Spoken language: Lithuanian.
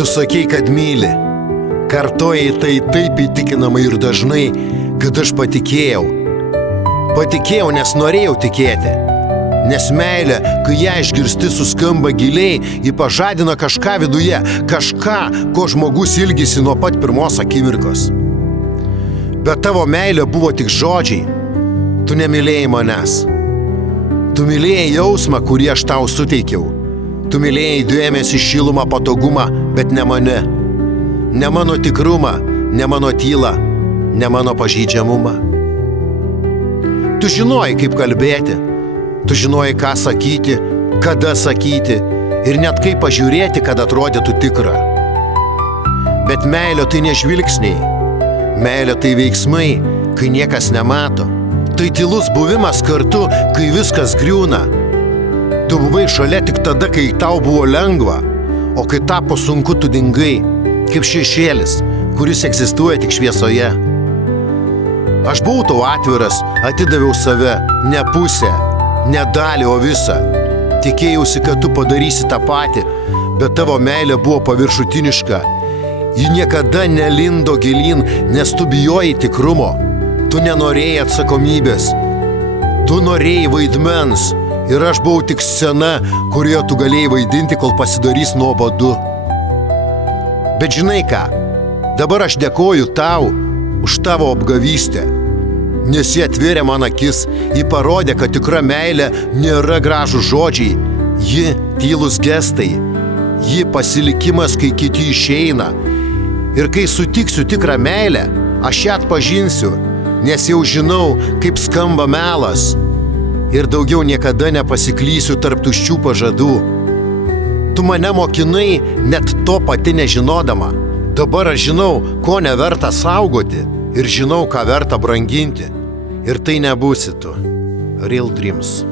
Tu sakei, kad myli. Kartojai tai taip įtikinamai ir dažnai, kad aš patikėjau. Patikėjau, nes norėjau tikėti. Nes meilė, kai ją išgirsti, suskamba giliai, ji pažadina kažką viduje, kažką, ko žmogus ilgisi nuo pat pirmos akimirkos. Bet tavo meilė buvo tik žodžiai. Tu nemylėjai manęs. Tu mylėjai jausmą, kurį aš tau suteikiau. Tu mylėjai dėmesį, šilumą, patogumą, bet ne mane. Ne mano tikrumą, ne mano tylą, ne mano pažeidžiamumą. Tu žinojai, kaip kalbėti, tu žinojai, ką sakyti, kada sakyti ir net kaip pažiūrėti, kad atrodytų tikra. Bet meilė tai ne žvilgsniai, meilė tai veiksmai, kai niekas nemato. Tai tylus buvimas kartu, kai viskas griūna. Tu buvai šalia tik tada, kai tau buvo lengva, o kai tapo sunku, tu dingai, kaip šešėlis, kuris egzistuoja tik šviesoje. Aš buvau tau atviras, atidaviau save, ne pusę, ne dalį, o visą. Tikėjausi, kad tu padarysi tą patį, bet tavo meilė buvo paviršutiniška. Ji niekada nelindo gilyn, nes tu bijojai tikrumo. Tu nenorėjai atsakomybės. Tu norėjai vaidmens. Ir aš buvau tik scena, kurioje tu galėjai vaidinti, kol pasidarys nuobodu. Bet žinai ką, dabar aš dėkoju tau už tavo apgavystę. Nes ji atvėrė man akis, ji parodė, kad tikra meilė nėra gražų žodžiai, ji tylus gestai, ji pasilikimas, kai kiti išeina. Ir kai sutiksiu tikrą meilę, aš ją atpažinsiu, nes jau žinau, kaip skamba melas. Ir daugiau niekada nepasiklysiu tarp tuščių pažadų. Tu mane mokinai, net to pati nežinodama. Dabar aš žinau, ko neverta saugoti ir žinau, ką verta branginti. Ir tai nebūsi tu. Real Dreams.